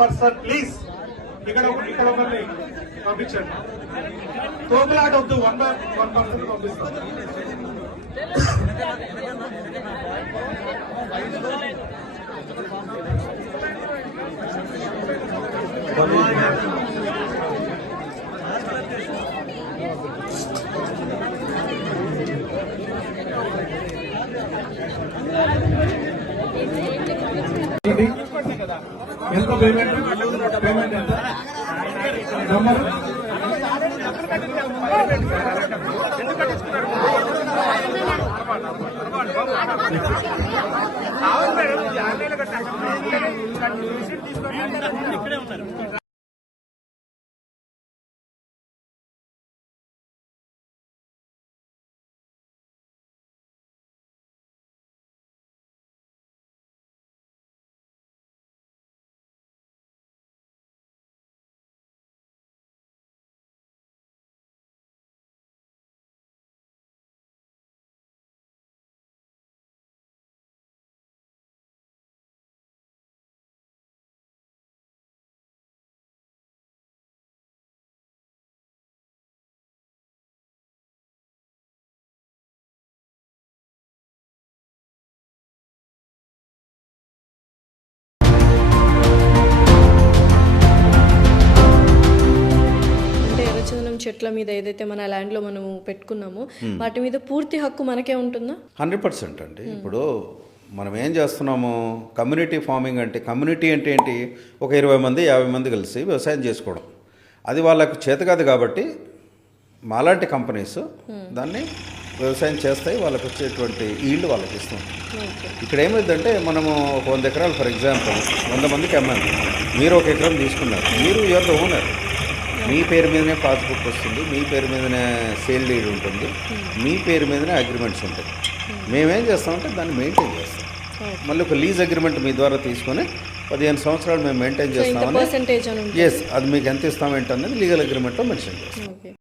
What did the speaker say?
Person please. ఇక్కడ ఒకరిని పంపించండి. తోపులాట వద్దు, 1 పర్సన్ పంపిస్తాం. ఎంత పేమెంట్ ఎంత నంబర్ ఇక్కడే ఉన్నారు. చెట్ల మీద ఏదైతే మన ల్యాండ్లో మనము పెట్టుకున్నామో వాటి మీద పూర్తి హక్కు మనకే ఉంటుందా? 100% అండి. ఇప్పుడు మనం ఏం చేస్తున్నాము, కమ్యూనిటీ ఫార్మింగ్ అంటే, కమ్యూనిటీ అంటే ఏంటి, ఒక 20 మంది 50 మంది కలిసి వ్యవసాయం చేసుకోవడం. అది వాళ్ళకు చేత కాదు కాబట్టి మాలాంటి కంపెనీస్ దాన్ని వ్యవసాయం చేస్తాయి, వాళ్ళకి వచ్చేటువంటి ఈల్డ్ వాళ్ళకి ఇస్తాం. ఇక్కడ ఏమైందంటే మనము ఒక 100 ఎకరాలు ఫర్ ఎగ్జాంపుల్ 100 మందికి అమ్మాను, మీరు 1 ఎకరం తీసుకున్నారు, మీరు యువర్ ద ఓనర్, మీ పేరు మీదనే పాస్బుక్ వస్తుంది, మీ పేరు మీదనే సేల్ డీడ్ ఉంటుంది, మీ పేరు మీదనే అగ్రిమెంట్స్ ఉంటాయి. మేమేం చేస్తామంటే దాన్ని మెయింటైన్ చేస్తాం. మళ్ళీ ఒక లీజ్ అగ్రిమెంట్ మీ ద్వారా తీసుకొని 15 సంవత్సరాలు మేము మెయింటైన్ చేస్తామని, ఎస్ అది మీకు ఎంత ఇస్తామేంటనేది లీగల్ అగ్రిమెంట్లో మెన్షన్ చేస్తాం.